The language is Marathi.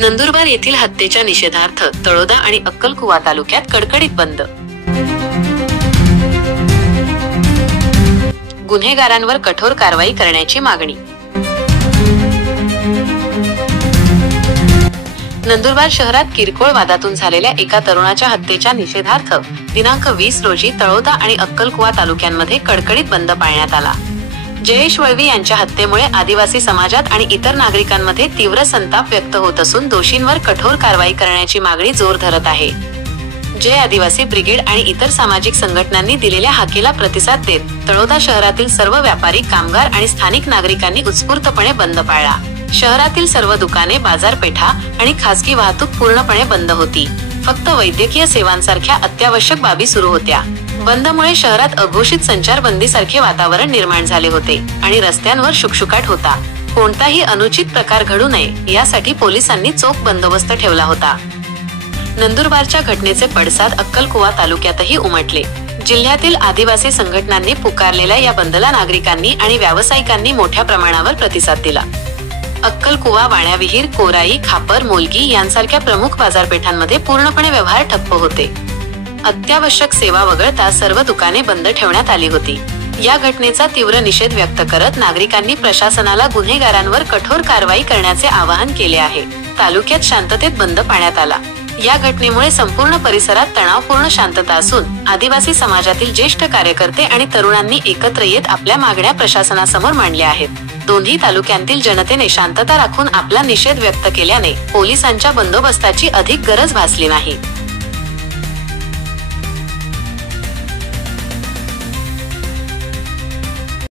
नंदुरबार येथील हत्येच्या निषेधार्थ तळोदा आणि अक्कलकुवा तालुक्यात कडकडीत बंद. गुन्हेगारांवर कठोर कारवाई करण्याची मागणी. नंदुरबार शहरात किरकोळ वादातून झालेल्या एका तरुणाच्या हत्येच्या निषेधार्थ दिनांक 20 रोजी तळोदा आणि अक्कलकुवा तालुक्यांमध्ये कडकडीत बंद पाळण्यात आला. जयेश वळवी यांच्या हत्येमुळे आदिवासी समाजात आणि इतर नागरिकांमध्ये तीव्र संताप व्यक्त होत असून दोषींवर कठोर कारवाई करण्याची मागणी जोर धरत आहे. जय आदिवासी ब्रिगेड आणि इतर सामाजिक संघटनांनी दिलेल्या हाकेला प्रतिसाद देत तळोदा शहरातील सर्व व्यापारी, कामगार आणि स्थानिक नागरिकांनी उत्स्फूर्तपणे बंद पाळला. शहरातील सर्व दुकाने, बाजारपेठा आणि खासगी वाहतूक पूर्णपणे बंद होती. फक्त वैद्यकीय सेवांसारख्या अत्यावश्यक बाबी सुरू होत्या. बंदमुळे शहरात अघोषित संचारबंदीसारखे वातावरण निर्माण झाले होते आणि रस्त्यांवर शुकशुकाट होता. कोणताही अनुचित प्रकार घडू नये यासाठी पोलिसांनी चोख बंदोबस्त ठेवला होता. नंदुरबारच्या घटनेचे पडसाद अक्कलकुवा तालुक्यातही उमटले. जिल्ह्यातील आदिवासी संघटनांनी पुकारलेल्या या बंदला नागरिकांनी आणि व्यावसायिकांनी मोठ्या प्रमाणावर प्रतिसाद दिला. अक्कलकुवा, वाण्याविहीर, कोराई, खापर, मोलगी यांसारख्या प्रमुख बाजारपेठांमध्ये पूर्णपणे व्यवहार ठप्प होते. अत्यावश्यक सेवा वगळता सर्व दुकाने बंद ठेवण्यात आली होती. या घटनेचा तीव्र निषेध व्यक्त करत नागरिकांनी प्रशासनाला गुन्हेगारांवर कठोर कारवाई करण्याचे आवाहन केले आहे. तालुक्यात शांततेत बंद पाळण्यात आला. या घटनेमुळे संपूर्ण परिसरात तणावपूर्ण शांतता असून आदिवासी समाजातील ज्येष्ठ कार्यकर्ते आणि तरुणांनी एकत्र येत आपल्या मागण्या प्रशासनासमोर मांडल्या आहेत. दोन्ही तालुक्यांतील जनतेने शांतता राखून आपला निषेध व्यक्त केल्याने पोलिसांच्या बंदोबस्ताची अधिक गरज भासली नाही.